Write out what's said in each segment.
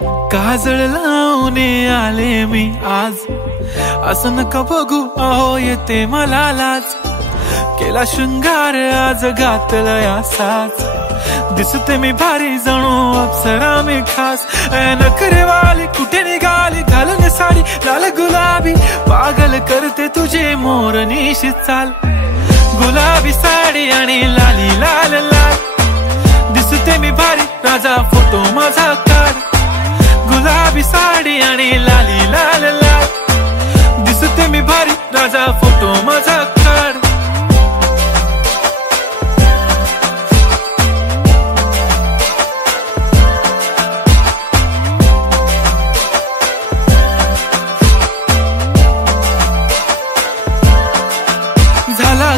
काजळ लावून आले मी आज, असं नका बघू अहो येते मला लाज. केला शृंगार आज घातला साज, दिसते मी भारी जणू अप्सरा मी खास. नखरेवाली कुठे निघाली घालून साडी लाल गुलाबी, पागल करते तुझे मोरनीशी चाल. गुलाबी साडी आणि लाली लाल लाल, दिसते मी भारी राजा फोटो माझा काढ. गुलाबी साडी आणि लाली लाल लाल, दिसते मी भारी राजा फोटो माझा काढ.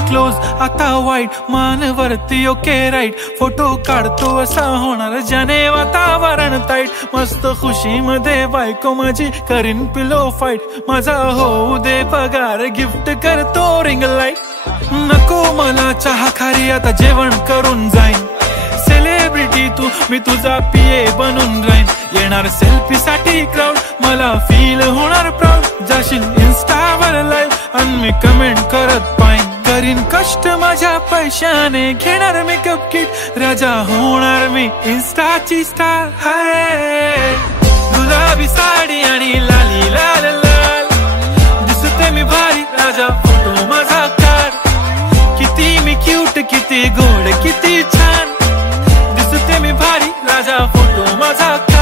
क्लोज आता वाईट मानवरती ओके राईट, फोटो काढतो असा होणार ज्याने वातावरण ताईट. मस्त खुशी मध्ये बायको माझी करीन पिलो फाईट, माझा होऊ दे पगार गिफ्ट करतो रिंग लाईट. नको मला चहा खारी आता जेवण करून जाईन, सेलिब्रिटी तू मी तुझा पिये बनून राहीन. येणार सेल्फी साठी क्राऊड मला फील होणार प्राऊड, जाशील इन्स्टावर लाईव्ह आणि मी कमेंट करत पाहिन. करीन कष्ट माझ्या पैशाने घेणार मेकअप किट, राजा होणार मी इन्स्टाची स्टार. हाय गुलाबी साडी आणि लाली लाल लाल, दिसते मी भारी राजा फोटो माझा काढ. किती मी क्यूट किती गोड किती छान, दिसते मी भारी राजा फोटो माझा काढ.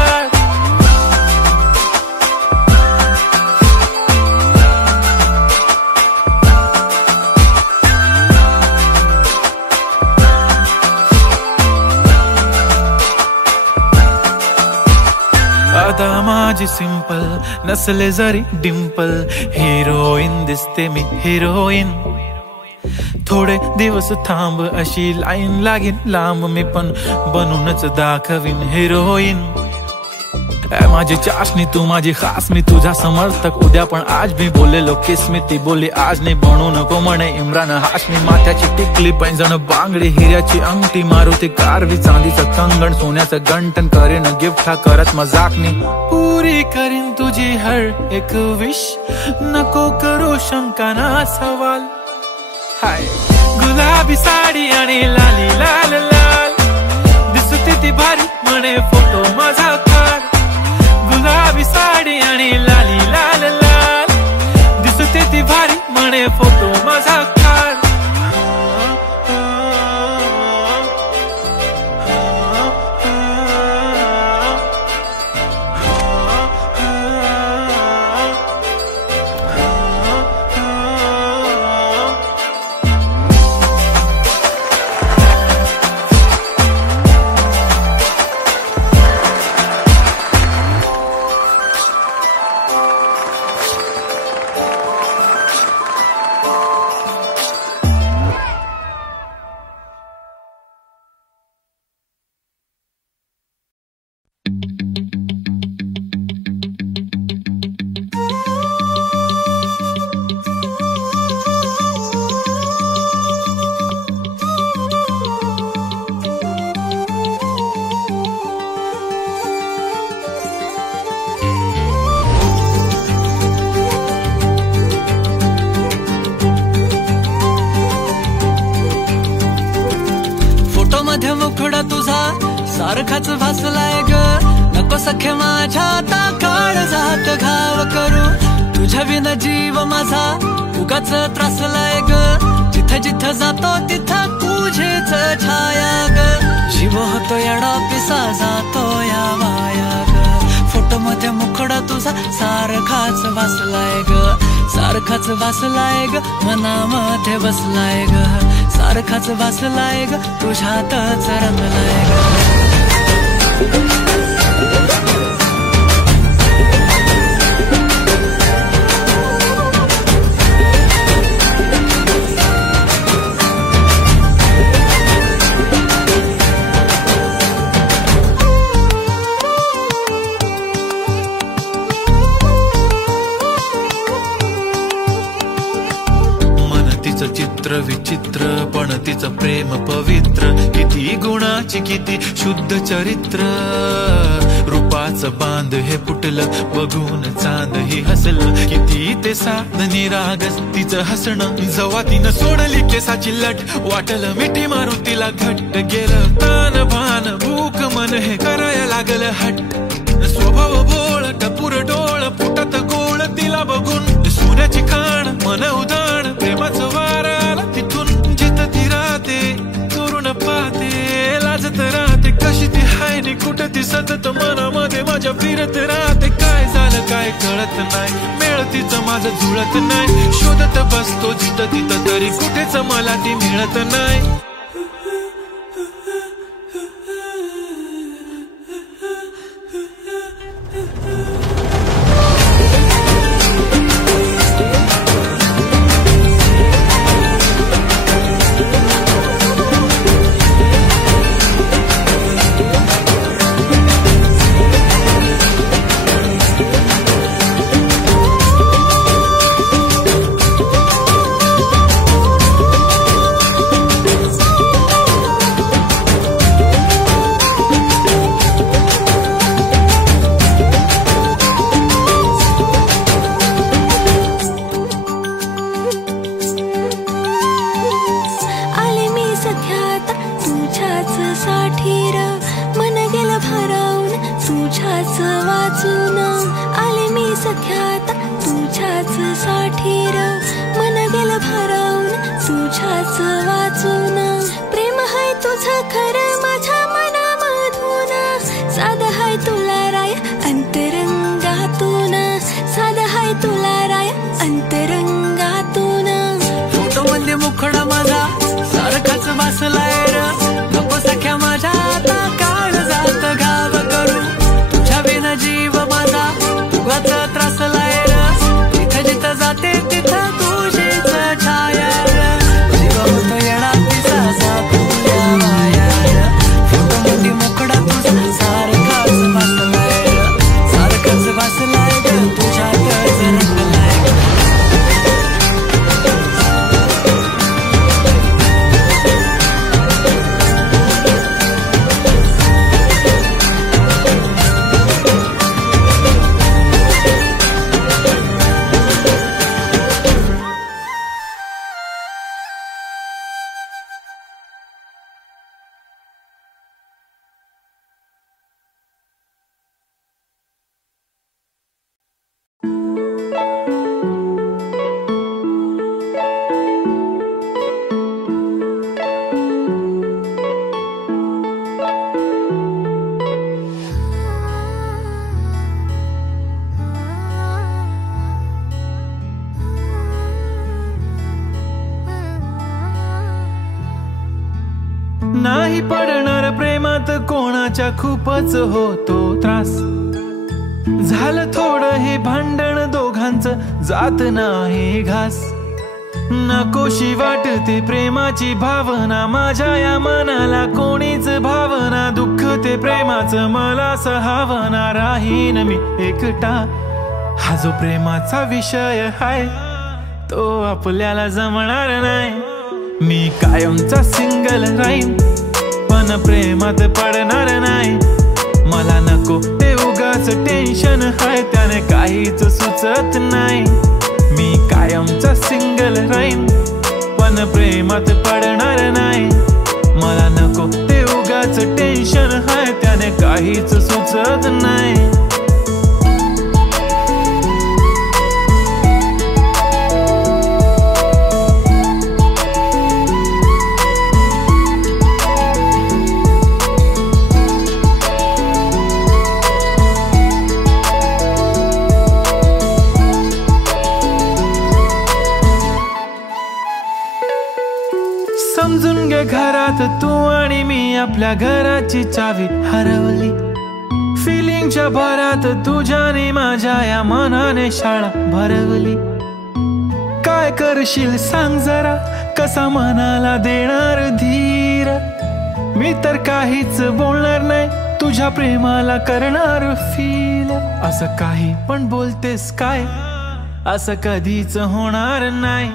आता माझी सिंपल नसले जरी डिंपल, हिरोईन दिसते मी हिरोईन. थोडे दिवस थांब अशी लाईन लागेल लांब, मी पण बनूनच दाखवीन हिरोईन. माझी चाशनी तू माझी खास, मी तुझा समर्थक उद्या पण आज मी बोललेलो किस मी, ती बोलली आज नाही बनू नको म्हणे इम्रान हाशमी. माथ्याची टिकली पैंजण बांगडी हिऱ्याची अंगठी, मारुती कारवी चांदीचं कंगण सोन्याचं गंटन, करीन गिफ्ट हा करत मजाकनी. पुरी करीन तुझी हर एक विश, नको करू शंका ना सवाल. हाय गुलाबी साडी आणि लाली लाल लाल, दिसते ती भारी म्हणे फोटो माझा काढ. गुलाबी साडी आणि लाली लाल लाल, दिसते ती भारी म्हणे फोटो माझा काढ. मुखडा तुझा सारखाच भासलाय ग, नको सखे माझ्या आता काळ जात घाव करू. तुझ्या विन जीव माझा उगाच त्रासलाय ग, जिथं जिथं जातो तिथं तुझेच छाया ग. जीव होतो येडा पिसा जातो या माया ग. फोटो मध्ये मुखडा तुझा सारखाच भासलाय ग, सारखाच भासलाय ग, मनामध्ये बसलाय ग. सारखाच भासलाय ग, तुझ्यातच रंगलाय ग. चित्र विचित्र पण तिचं तुझं प्रेम पवित्र, किती गुणाची किती शुद्ध चरित्र. रूपाचं बांध हे फुटलं बघून चांद ही हसलं, किती ते साध निरागस तिचं हसणं. जवा तिनं सोडली केसाची लट, वाटलं मिठी मारून तिला घट्ट. गेलं तान भान भूक मन हे करायला लागलं हट्ट. स्वभाव भोळ टपूर डोळ फुटत गोळ तिला बघून. सोन्याची खाण मन उदाण प्रेमाचं वार आला तिथून. जिथं ती राहते चोरून पाहते लाजत राहते. कशी ती हाय नि कुठं ती सतत मनामध्ये माझ्या फिरत राहते. काय झालं काय कळत नाही, मेळ तिचं माझं जुळत नाही. शोधत बसतो जिथं तिथं तरी कुठेच मला ती मिळत नाही. नाही पडणार प्रेमात कोणाच्या खूपच होतो त्रास. झालं थोडं हे भांडण दोघांचं जात नाही घास. नकोशी वाटते प्रेमाची भावना माझ्या या मनाला कोणीच भावना. दुःख ते प्रेमाचं मला सहावना. राहीन मी एकटा हा जो प्रेमाचा विषय हाय तो आपल्याला जमणार नाही. मी कायमचा सिंगल राहीन पण प्रेमात पडणार नाही. मला नको ते उगाच टेन्शन हाय त्याने काहीच सुचत नाही. मी कायमचा सिंगल राहीन पण प्रेमात पडणार नाही. मला नको ते उगाच टेन्शन हाय त्याने काहीच सुचत नाही. समजून घे घरात तू आणि मी आपल्या घराची चावी हरवली. फिलिंगच्या भरात तुझ्याने माझ्या या मनाने शाळा भरवली. काय करशील सांग जरा कसा मनाला देणार धीर. मी तर काहीच बोलणार नाही तुझ्या प्रेमाला करणार फील. असं काही पण बोलतेस काय असं कधीच होणार नाही.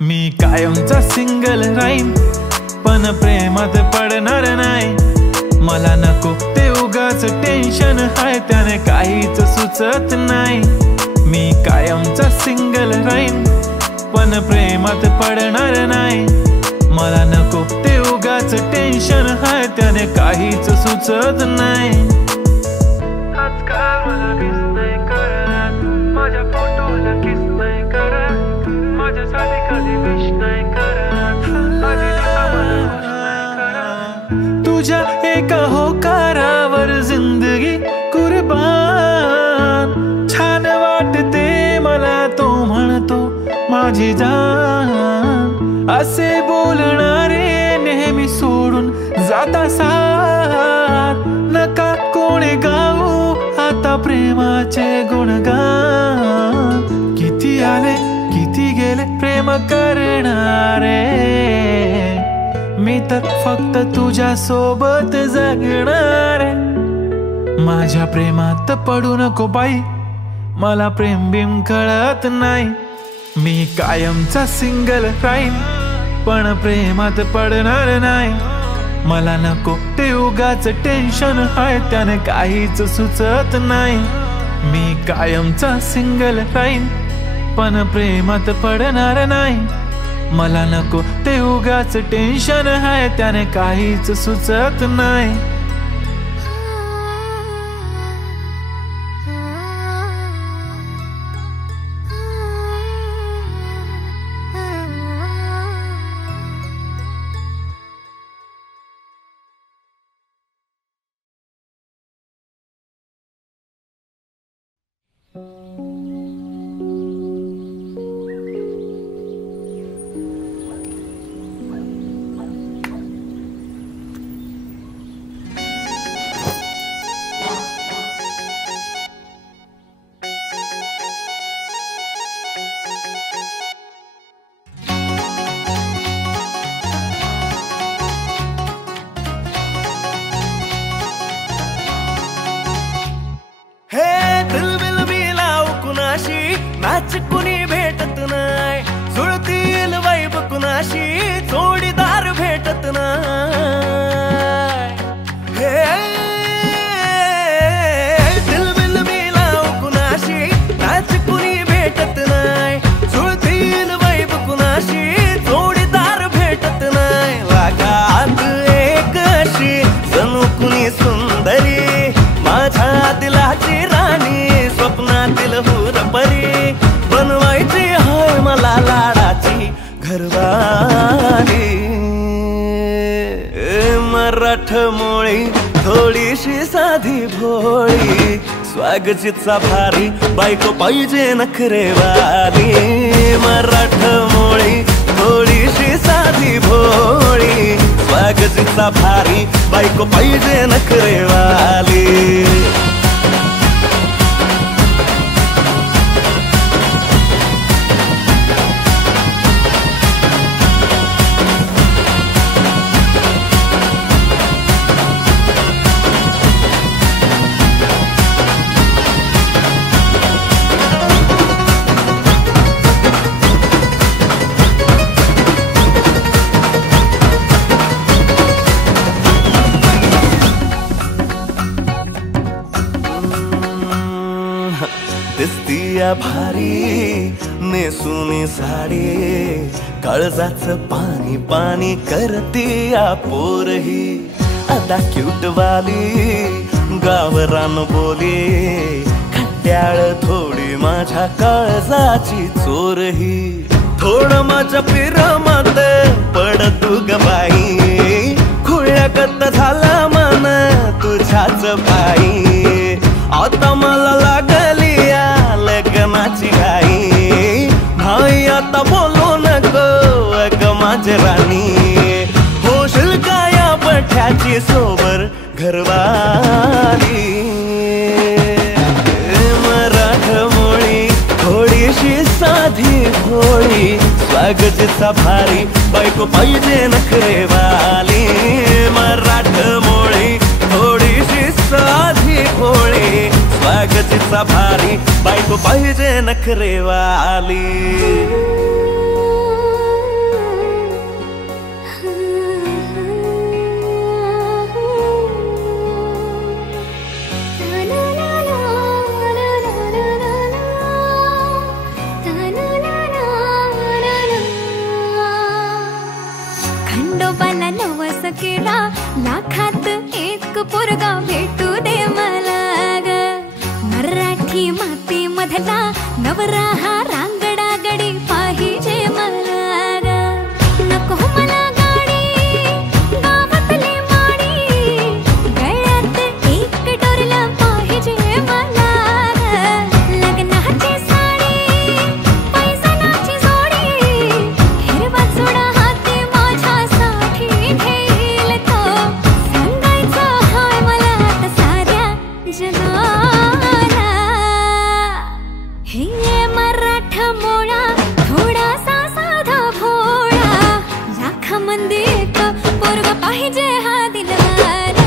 मी कायमचा सिंगल राहीन पण प्रेमात पडणार नाही. मला नको ते उगाच टेन्शन हाय, त्याने काहीच सुचत नाही. मी कायमचा सिंगल राहीन, पण प्रेमात पडणार नाही. मला नको ते उगाच टेन्शन हाय, त्याने काहीच सुचत नाही. आजकाल मला किस नाही करत, माझ्या फोटोला किस नाही करत, माझ्यासाठी कधी विश नाही करत, कधी मला खुश नाही करत. तुझ्या एका होकारावर जिंदगी कुर्बान. छान वाटते मला तो म्हणतो माझी जान. असे बोलणारे नेहमी सोडून जाता साथ. नका कोणी गाऊ आता प्रेमाचे गुणगान. किती आले किती गेले प्रेम करणारे, मी तर फक्त तुझ्या सोबत जगणारे. माझ्या प्रेमात पडू नको बाई, मला प्रेम बिम कळत नाही. मी कायमचा सिंगल राहीन, पण प्रेमात पडणार नाही. मला नको ते उगाच टेन्शन हाय, त्याने काहीच सुचत नाही. मी कायमचा सिंगल राहीन, पण प्रेमात पडणार नाही. मला नको ते उगाच टेन्शन हाय, त्याने काहीच सुचत नाही. मॅच कुणी भेटत नाही, जुळतील वाईब कुणाशी जोडीदार भेटत नाही. दिलबिल मिलाव कुणाशी मॅच कुणी भेटत नाही, जुळतील वाईब कुणाशी जोडीदार भेटत नाही. लागात एक अशी जणू कुणी सुंदरी, माझ्या दिलाची राणी, स्वप्नातील हुरपरी, बनवायची हाय मला लाडाची घरवाली. मराठमोळी थोडीशी साधी भोळी, स्वागतीचा भारी बायको पाहिजे नखरेवाली. मराठमोळी थोडीशी साधी भोळी, स्वागतीचा भारी बायको पाहिजे नखरेवाली. दिसतीया भारी नेसूनी साडी, काळजाचं पाणी पाणी करतीया पोरही. आता क्यूटवाली गावरान बोली, खट्याळ थोडी माझ्या काळजाची चोरही. थोडं माझ्या पिरमात पड तू ग बाई, खुळ्यागत झाला मन तुझ्याच पायी. आता मला लागली लग्नाची घाई, भाई आता बोलू नको अग माझी राणी. होशील का या पठ्याची सोबर घरवाली. मराठमोळी थोडीशी साधी भोळी, स्वागतीचा भारी बायको पाहिजे नखरेवाली. मराठमोळी थोडीशी साधी भोळी, स्वागतीचा भारी बायको पाहिजे नखरेवाली. नवरा हा रांगडा गडी पाहिजे मला ग. नको मला गाडी गावातली माडी, गळ्यात एक डोरला पाहिजे मला ग. लग्नाची साडी पैजनाची जोडी, हिरवा चुडा हाती माझ्यासाठी घेईल तो. सांगायचं हाय मला आता साऱ्या जगाला. हे मराठा मोळा थोडासा साधा भोळा, लाख मंदी एक पोरगा पाहिजे हा दिलवाला.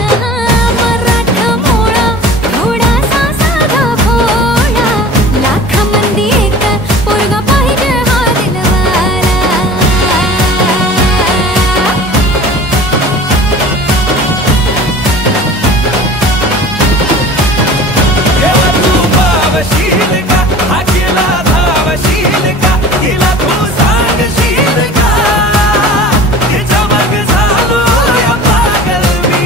मराठा मोळा थोडासा साधा भोळा, लाख मंदी एक पोरगा पाहिजे हा दिलवाला. तेव्हा तू पावशील का, हा केला धावशील का, तिला तू सांगशील का. तिच्या मग झालो या पागल मी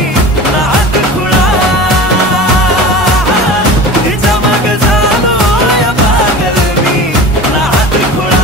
नाद खुळा. तिच्या मग झालो या पागल मी नाद खुळा.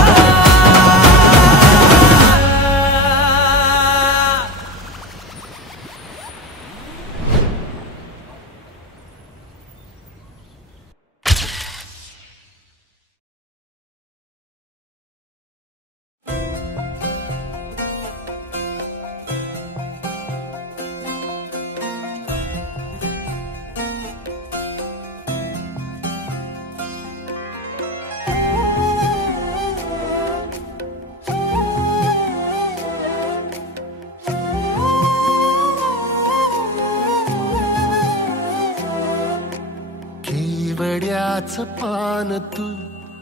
केवड्याचं पान तू,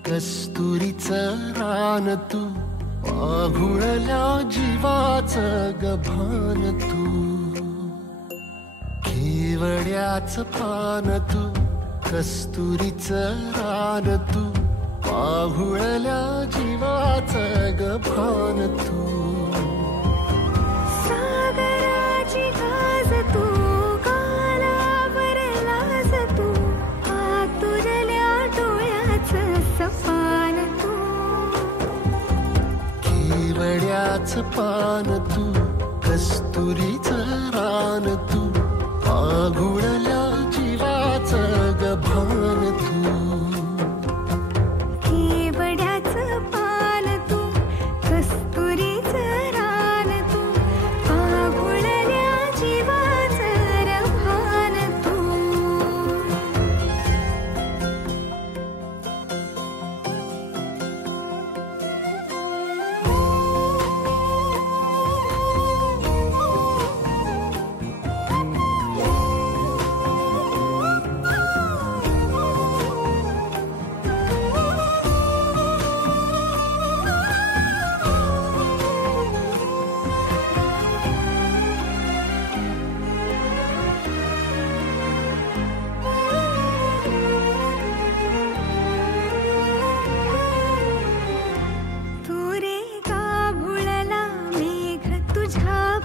कस्तुरीचं रान तू, आघुळल्या जीवाचं गभान तू. केवड्याचं पान तू, कस्तुरीचं रान तू, आघुळल्या जीवाचं गभान तू. सागराची गाज तू, गालावर लाज तू, आतुरल्या डोळ्याचं सपान तू. केवड्याचं पान तू, कस्तुरीचं रान तू, आघुळल्या जीवाचं गभान तू. केवड्याचं पान तू, कस्तुरीचं रान तू, आघुळल्या जीवाचं रभान तू.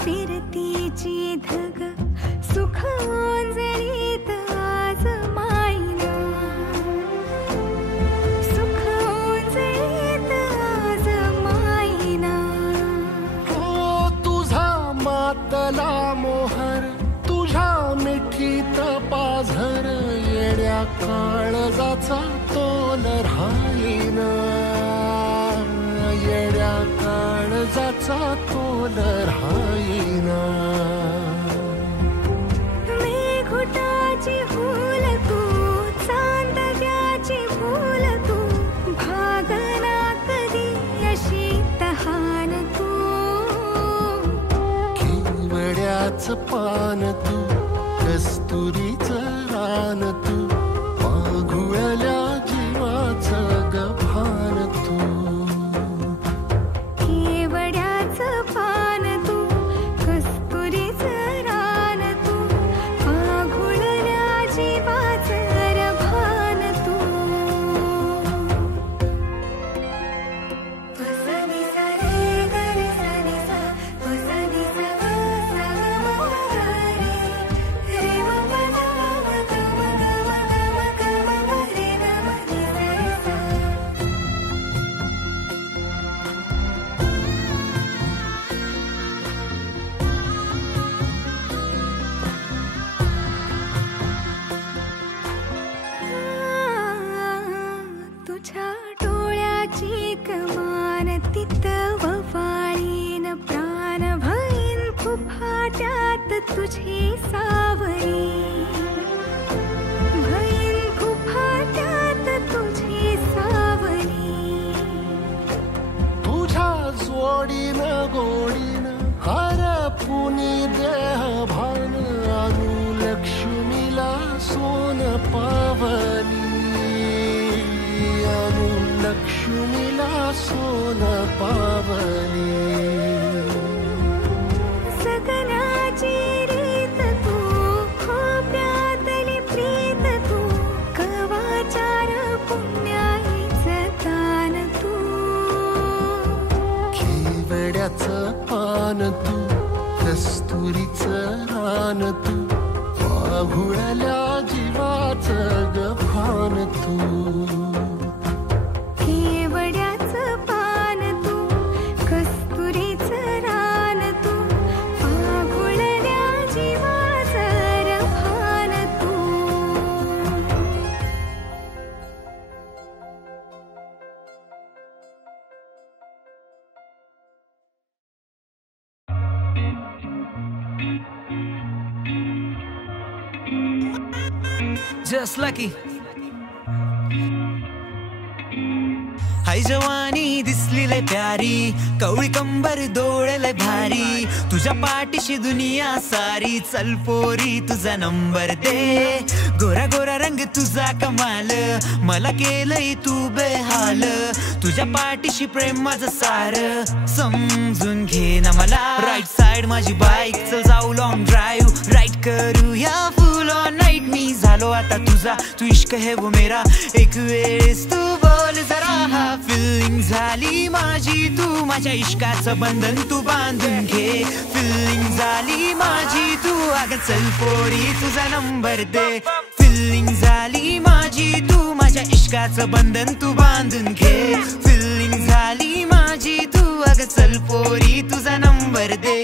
फिरतीची धग सुख ओंजळीत आज मायना, सुख ओंजळीत आज मायना. हो तुझा मातला मोहर, तुझ्या मिठीत पाझर, येड्या काळजाचा तोल राहीना, येड्या काळजाचा तोल राहीना. मेघुटाची फूल तू, चांदव्याची फूल तू, भागना कधी अशी तहान तू. केवड्याचं पान तू, कस्तुरीचं रान तू, आघुळल्या जीवाचं गभान तू. केवड्याचं पान तू, कस्तुरीचं रान तू, आघुळल्या जीवाचं रभान तू. वसनी सा रे ग रे सा नि सा, वसनी सा ग सा ग म ग रे, रे म प ध म ग म ग म ग म ग म ग रे ग म नि सा रे सा. सोन पावली अनु लक्ष्मीला सोन पावली सगनाची रीत तू खोप्यातली प्रीत तू कवाचार पुण्याईचं तान तू केवड्याचं पान तू कस्तुरीचं रान तू वाघुळल्या जीवाचं गभान तू केवड्याचं पान तू कस्तुरीचं रान तू वाघुळल्या जीवाचं रभान तू Just lucky. हाय जवानी दिसली लय प्यारी कवळी कंबर डोळ्याला भारी तुझ्या पाठीशी दुनिया सारी चल पोरी तुझा नंबर दे गोरा गोरा रंग तुझा कमाल मला केलंय तू बेहाल तुझ्या पाठीशी प्रेम माझं सार समजून घे ना मला राईट साइड माझी बाईक चल जाऊ लॉंग ड्राईव्ह राईट करूया फुल ऑन नाईट मी झालो आता तुझा तू इश्क है वो मेरा एक वेळेस तू बोल जरा हा फिलिंग झाली माझी तू माझ्या इश्काचं बंधन तू बांधून घे फिलिंग झाली माझी तू अगं चल पोरी तुझा नंबर दे फिलिंग झाली माझी तू माझ्या इश्काचं बंधन तू बांधून घे फिलिंग झाली माझी तू अगं चल पोरी तुझा नंबर दे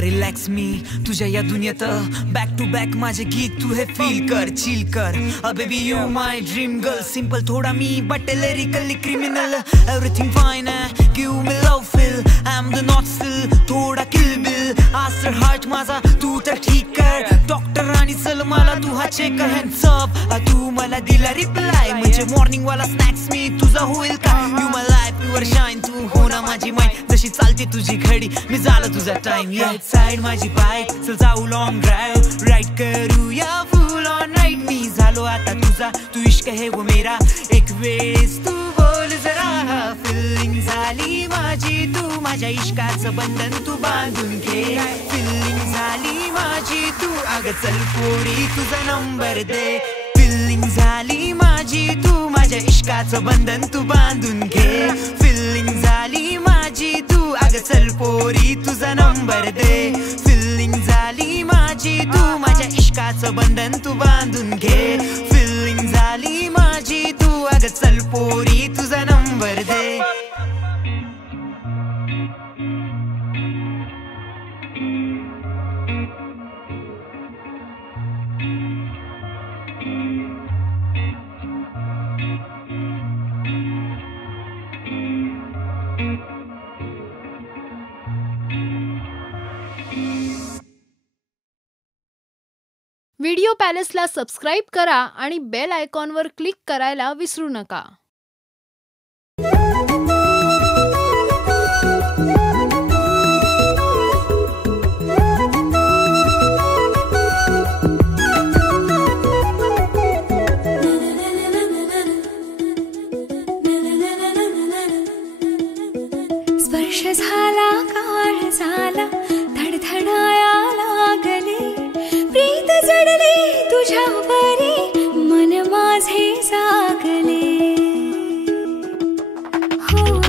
रिलॅक्स मी तुझ्या या दुनियेत बॅक टू बॅक माझे गीत तू हे फील कर चिल कर baby you my dream girl simple थोडा मी but lyrically criminal everything fine give me love feel I am the not still थोडा किल बिल आस्टर हार्ट माझा तू तर ठीक कर डॉक्टर आणि चल मला तू हा चेक हँड्स अप तू मला दिला रिप्लाय म्हणजे मॉर्निंग वाला स्नॅक्स मी तुझा होईल का you my life your shine तू हो ना माझी माइंड जशी चालते तुझी घडी मी झालं तुझा टाइम राईट साइड माझी बाईक चल जाऊ लॉंग ड्राईव्ह राईट करूया फुल ऑन नाईट मी झालो आता तुझा तू इश्क है वो मेरा एक वेळेस तू बोल जरा फिलिंग झाली माझी तू माझ्या इश्काचं बंधन तू बांधून घे फिलिंग झाली माझी तू अगं चल पोरी तुझा नंबर दे फिलिंग झाली माझी तू माझ्या इश्काचं बंधन तू बांधून घे फिलिंग झाली माझी तू अगं चल पोरी तुझा नंबर दे फिलिंग झाली माझी तू माझ्या इश्काचं बंधन तू बांधून घे फिलिंग झाली माझी तू अगं चल पोरी तुझा नंबर दे व्हिडिओ पॅलेसला सबस्क्राईब करा आणि बेल आयकॉनवर क्लिक करायला विसरू नका. स्पर्श झाला काळ झाला धडधडाया लागले प्रीत जडले तुझ्यावरी मन माझे जागले हो